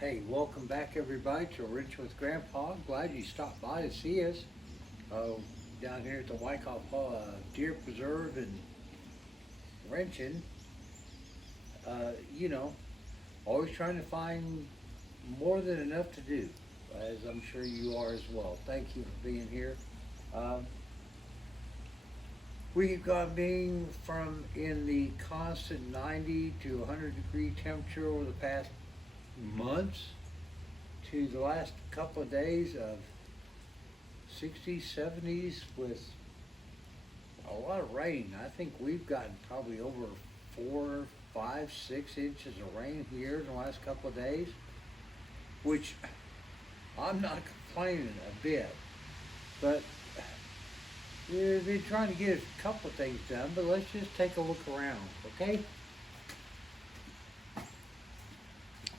Hey, welcome back everybody to Rich with Grandpa. Glad you stopped by to see us. Down here at the Wyckoff Deer Preserve in Wrenching. You know, always trying to find more than enough to do, as I'm sure you are as well. Thank you for being here. Um, we've got being from in the constant 90 to 100 degree temperature over the past months to the last couple of days of 60s, 70s with a lot of rain. I think we've gotten probably over 4, 5, 6 inches of rain here in the last couple of days, which I'm not complaining a bit, but we've been trying to get a couple of things done, but let's just take a look around, okay?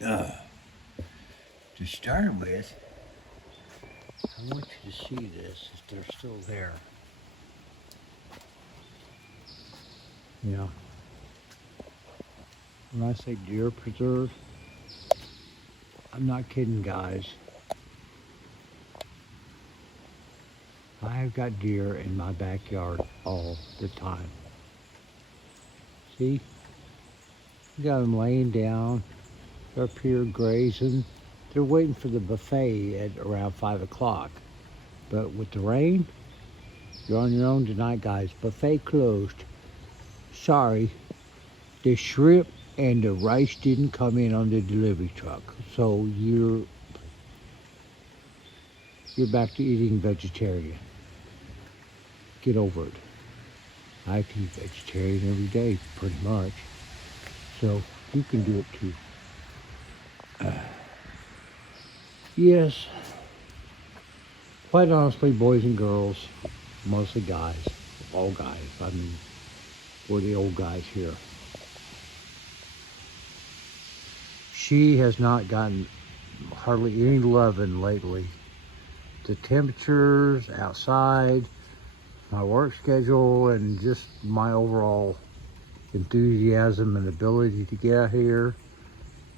To start with, I want you to see this if they're still there. Yeah. When I say deer preserve, I'm not kidding, guys. I've got deer in my backyard all the time. See? You got them laying down. They're up here grazing. They're waiting for the buffet at around 5 o'clock. But with the rain, you're on your own tonight, guys. Buffet closed. Sorry. The shrimp and the rice didn't come in on the delivery truck. So you're back to eating vegetarian. Get over it. I eat vegetarian every day, pretty much. So you can do it too. Yes, quite honestly, boys and girls, mostly guys, all guys. I mean, we're the old guys here. She has not gotten hardly any loving lately. The temperatures outside, my work schedule, and just my overall enthusiasm and ability to get out here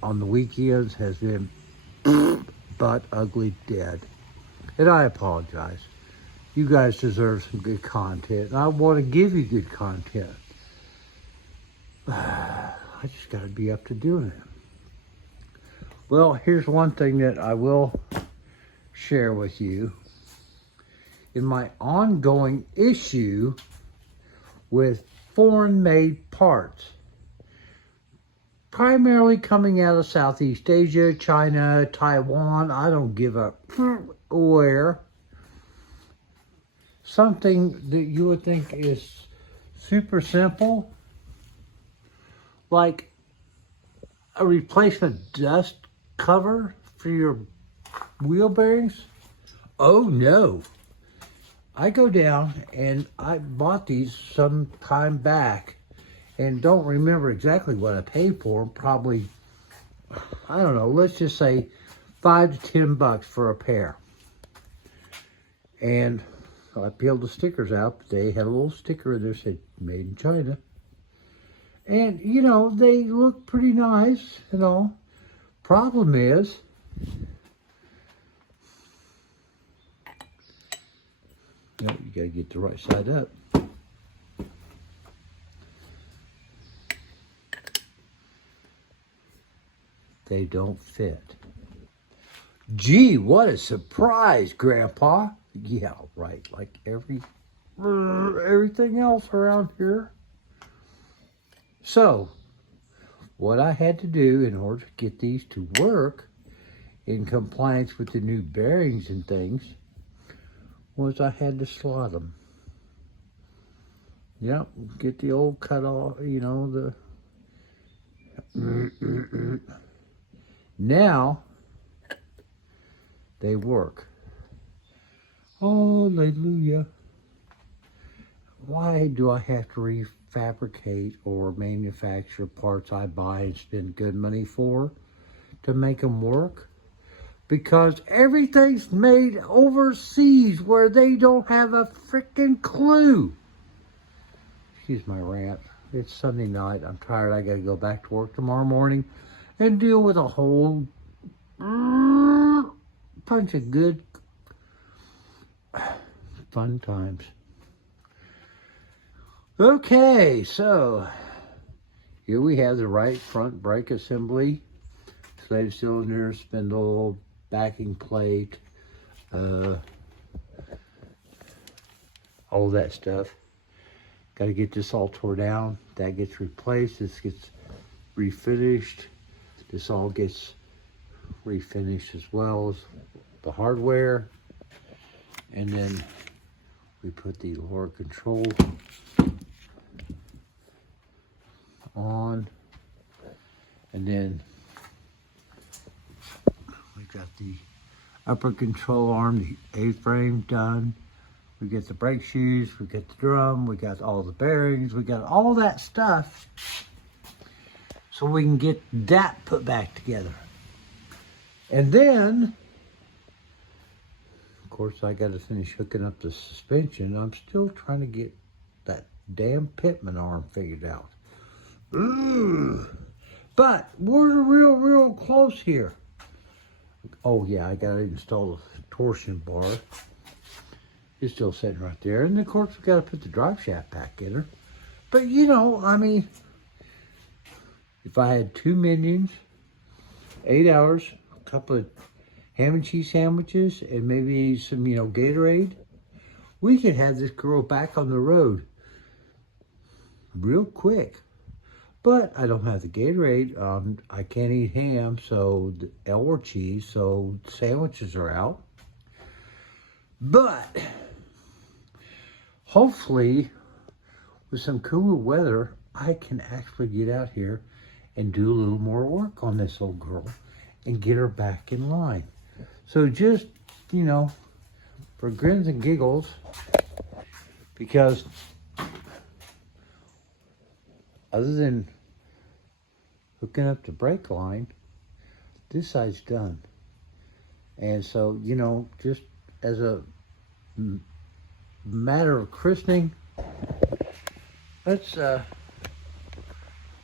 on the weekends has been butt ugly dead. And I apologize. You guys deserve some good content, and I want to give you good content. I just got to be up to doing it. Well, here's one thing that I will share with you. In my ongoing issue with foreign-made parts, primarily coming out of Southeast Asia, China, Taiwan, I don't give a where. Something that you would think is super simple, like a replacement dust cover for your wheel bearings. Oh no. I go down and I bought these some time back and don't remember exactly what I paid for them. Probably, I don't know, let's just say $5 to $10 for a pair. And I peeled the stickers out, but they had a little sticker there that said made in China. And, you know, they look pretty nice and all. Problem is, you gotta get the right side up. They don't fit. Gee, what a surprise, Grandpa. Yeah, right, like everything else around here. So, what I had to do in order to get these to work in compliance with the new bearings and things was I had to slot them. Yep, get the old cut off, you know, the... Now, they work. Hallelujah. Why do I have to refabricate or manufacture parts I buy and spend good money for to make them work? Because everything's made overseas where they don't have a freaking clue. Excuse my rant. It's Sunday night. I'm tired. I got to go back to work tomorrow morning and deal with a whole Bunch of good, fun times. Okay, so here we have the right front brake assembly, slave cylinder, spindle, backing plate, all that stuff. Got to get this all tore down. That gets replaced. This gets refinished. This all gets refinished as well as the hardware. And then we put the lower control on. And then we got the upper control arm, the A-frame done. We get the brake shoes, we get the drum, we got all the bearings, we got all that stuff so we can get that put back together. And then, of course, I got to finish hooking up the suspension. I'm still trying to get that damn Pitman arm figured out. Ugh. But we're real close here. Oh yeah, I got to install a torsion bar. It's still sitting right there. And of course, we've got to put the drive shaft back in her. But you know, I mean, if I had 2 minions, 8 hours, a couple of ham and cheese sandwiches, and maybe some, you know, Gatorade, we could have this girl back on the road real quick. But I don't have the Gatorade. I can't eat ham, so or cheese, so sandwiches are out. But hopefully, with some cooler weather, I can actually get out here and do a little more work on this old girl and get her back in line. So just, you know, for grins and giggles, because other than hooking up the brake line, this side's done. And so, you know, just as a matter of christening, let's, I'm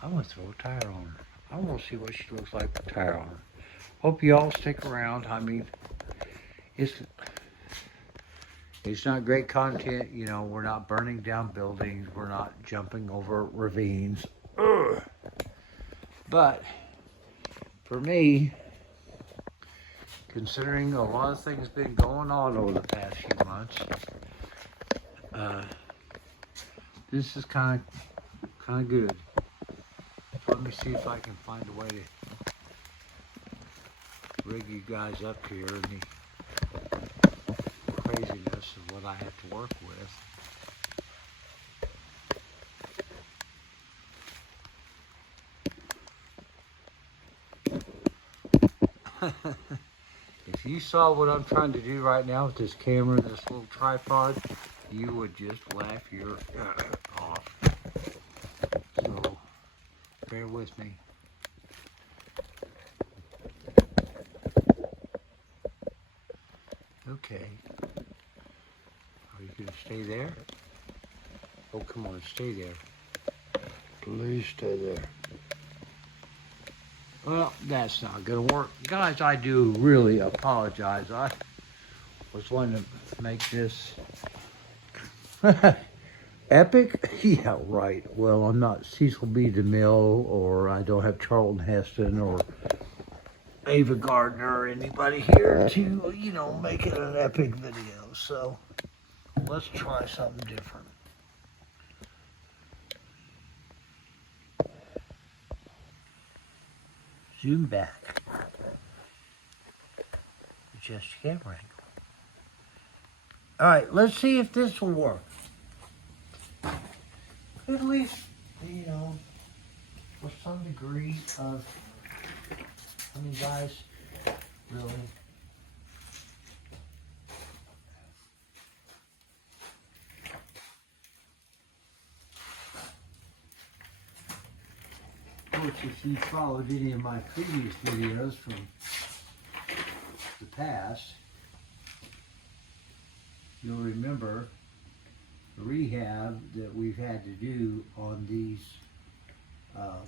gonna throw a tire on her. I want to see what she looks like with a tire on her. Hope you all stick around. I mean, it's not great content, you know, we're not burning down buildings, we're not jumping over ravines. Ugh. But for me, considering a lot of things been going on over the past few months, this is kind of good. So let me see if I can find a way to rig you guys up here in the craziness of what I have to work with. If you saw what I'm trying to do right now with this camera and this little tripod, you would just laugh your off. So, bear with me. Okay. Are you going to stay there? Oh, come on, stay there. Please stay there. Well, that's not going to work. Guys, I do really apologize. I was wanting to make this epic. Yeah, right. Well, I'm not Cecil B. DeMille, or I don't have Charlton Heston or Ava Gardner or anybody here to, you know, make it an epic video. So let's try something different. Zoom back. Adjust camera angle. All right, let's see if this will work. At least, you know, for some degree of, I mean, guys, really. Which, if you followed any of my previous videos from the past, you'll remember the rehab that we've had to do on these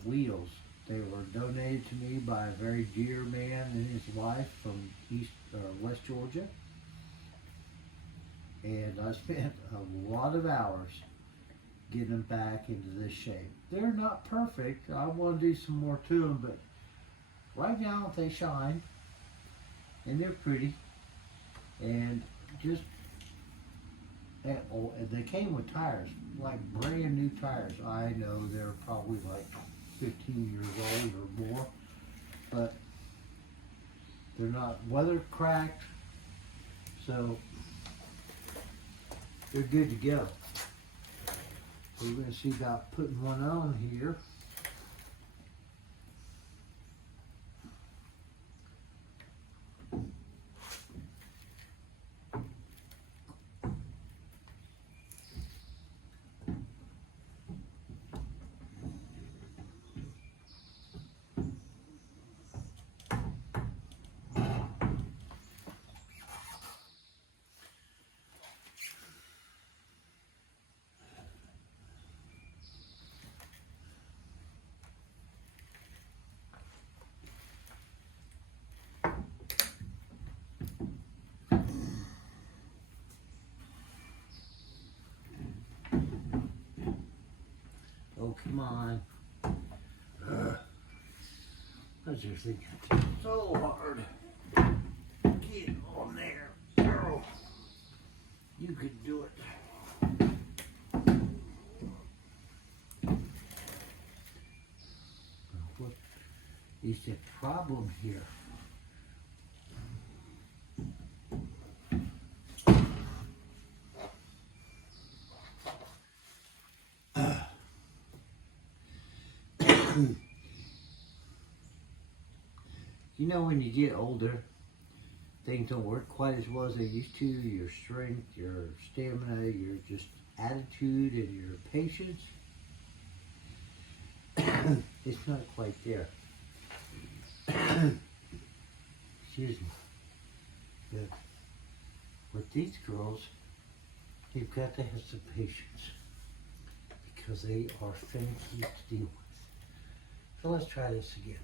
wheels They were donated to me by a very dear man and his wife from West Georgia. And I spent a lot of hours getting them back into this shape. They're not perfect. I want to do some more to them, but right now they shine and they're pretty. And just, and they came with tires, like brand new tires. I know they're probably like 15 years old or more, but they're not weather cracked, so they're good to go. We're going to see about putting one on here. Oh, come on. I was just thinking, it's so hard. Get on there. Girl. You could do it. What is the problem here? You know, when you get older, things don't work quite as well as they used to. Your strength, your stamina, your just attitude, and your patience. It's not quite there. Excuse me. But with these girls, you've got to have some patience because they are finicky to deal with. So let's try this again.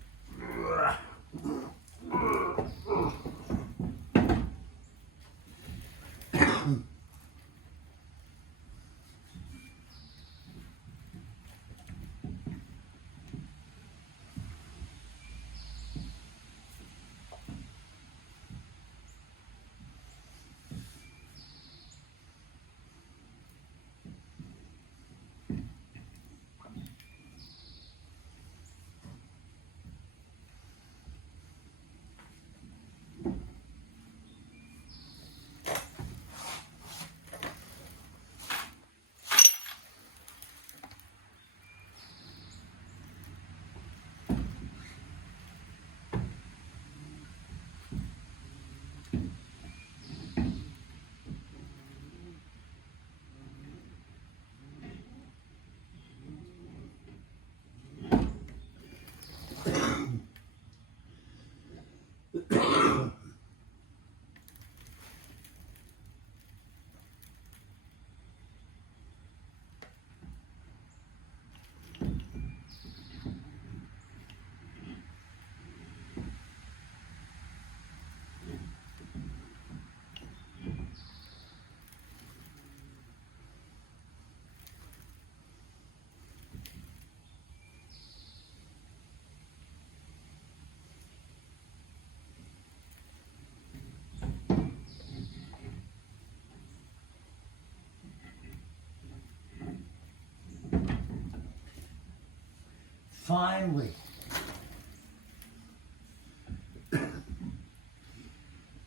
Finally.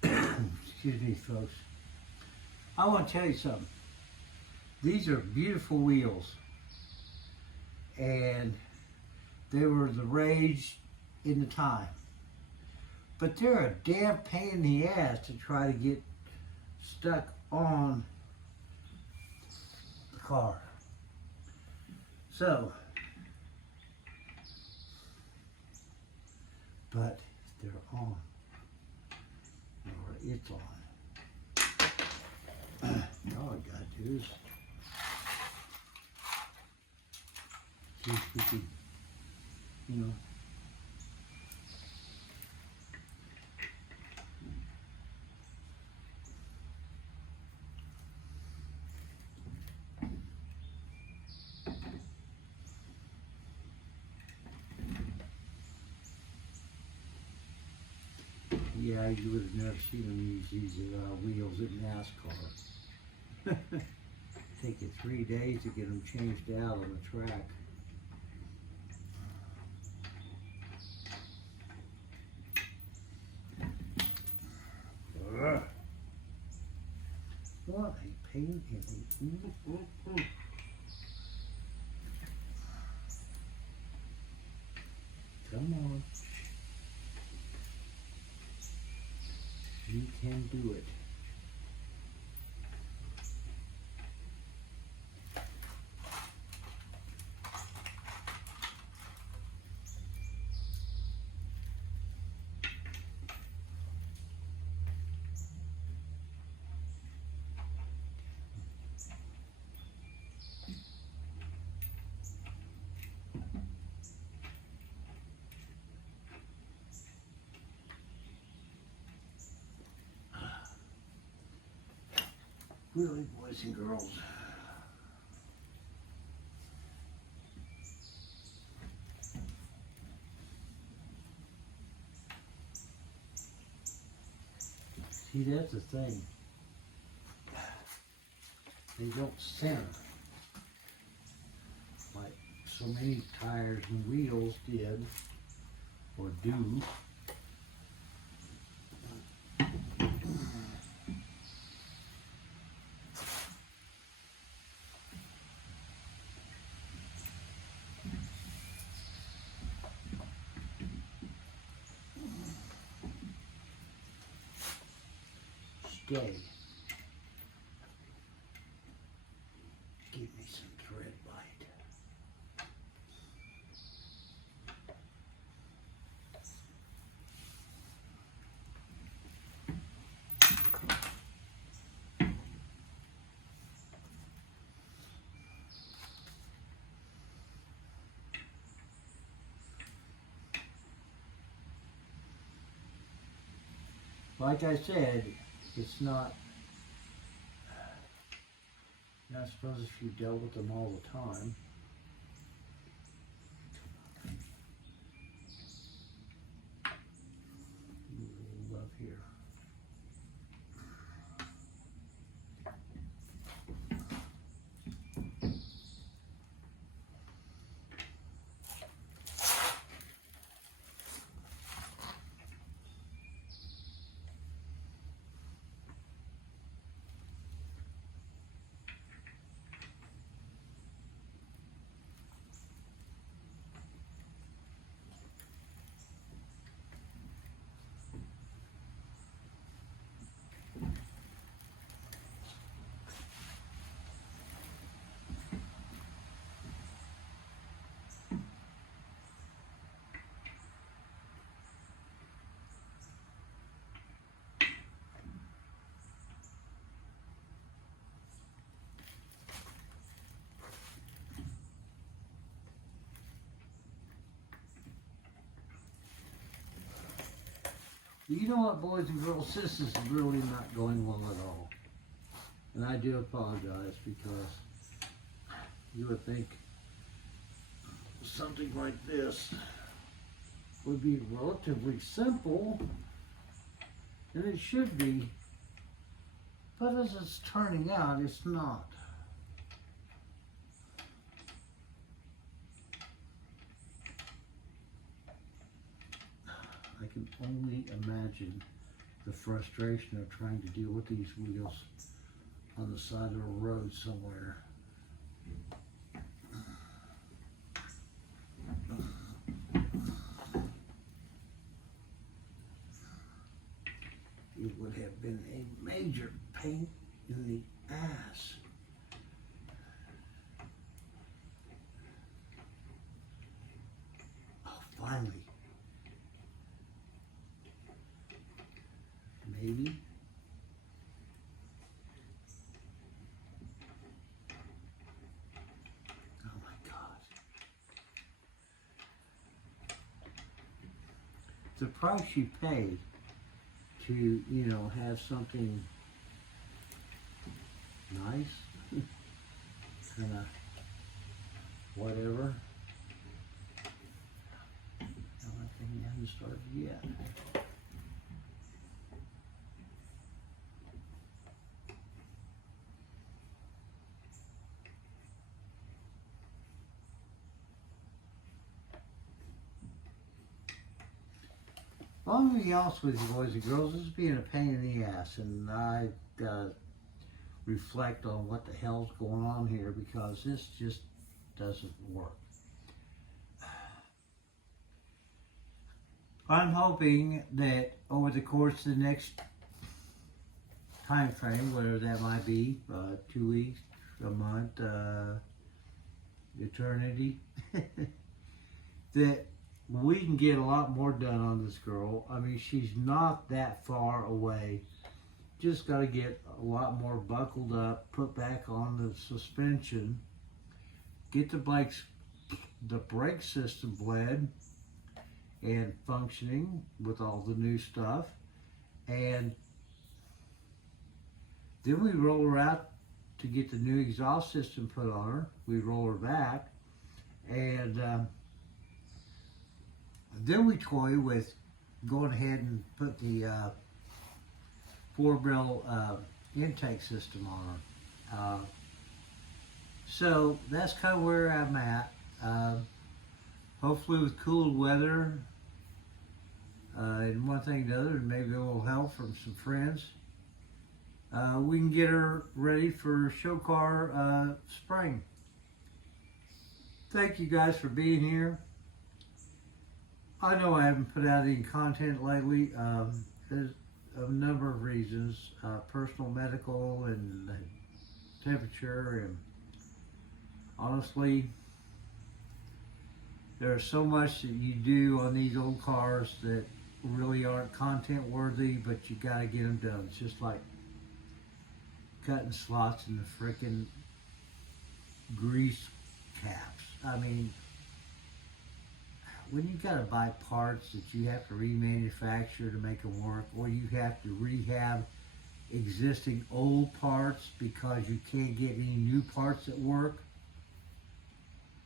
Excuse me, folks. I want to tell you something. These are beautiful wheels. And they were the rage in the time. But they're a damn pain in the ass to try to get stuck on the car. So, but they're on, or it's on. All I gotta do is see if we can, you know, Yeah, you would have never seen them use these wheels at NASCAR. Take you 3 days to get them changed out on the track. Ugh. What a pain in the... Come on. You can do it. Really, boys and girls. See, that's the thing. They don't center like so many tires and wheels did or do. Stay. Give me some thread light. Like I said, it's not, I suppose if you dealt with them all the time. Love here. You know what, boys and girls, this is really not going well at all. And I do apologize because you would think something like this would be relatively simple, and it should be, but as it's turning out, it's not. I can only imagine the frustration of trying to deal with these wheels on the side of a road somewhere. It would have been a major pain in the ass. Oh, finally. Maybe. Oh my God. The price you pay to, you know, have something nice, kind of whatever. The only thing you haven't started yet. Well, I'm gonna be honest with you, boys and girls. This is being a pain in the ass, and I gotta reflect on what the hell's going on here because this just doesn't work. I'm hoping that over the course of the next time frame, whatever that might be, 2 weeks, a month, eternity, that we can get a lot more done on this girl. I mean, she's not that far away. Just got to get a lot more buckled up, put back on the suspension, get the brake system bled and functioning with all the new stuff, and then we roll her out to get the new exhaust system put on her. We roll her back, and then we toy with going ahead and put the 4-barrel intake system on her. So that's kind of where I'm at. Hopefully with cool weather and one thing or the other, and maybe a little help from some friends, we can get her ready for show car spring. Thank you guys for being here. I know I haven't put out any content lately. There's a number of reasons, personal, medical, and temperature, and honestly, there's so much that you do on these old cars that really aren't content worthy, but you gotta get them done. It's just like cutting slots in the frickin' grease caps. I mean, when you gotta buy parts that you have to remanufacture to make them work, or you have to rehab existing old parts because you can't get any new parts that work,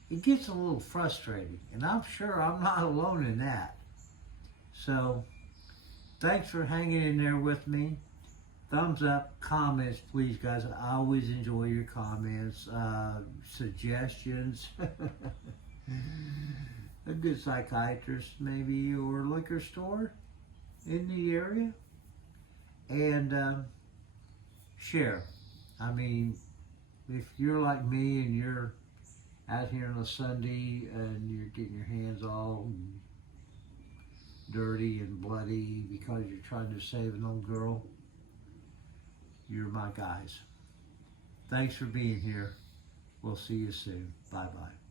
it gets a little frustrating, and I'm sure I'm not alone in that. So, thanks for hanging in there with me. Thumbs up, comments, please, guys. I always enjoy your comments, suggestions. A good psychiatrist, maybe, or liquor store in the area. And share. I mean, if you're like me and you're out here on a Sunday and you're getting your hands all dirty and bloody because you're trying to save an old girl, you're my guys. Thanks for being here. We'll see you soon. Bye-bye.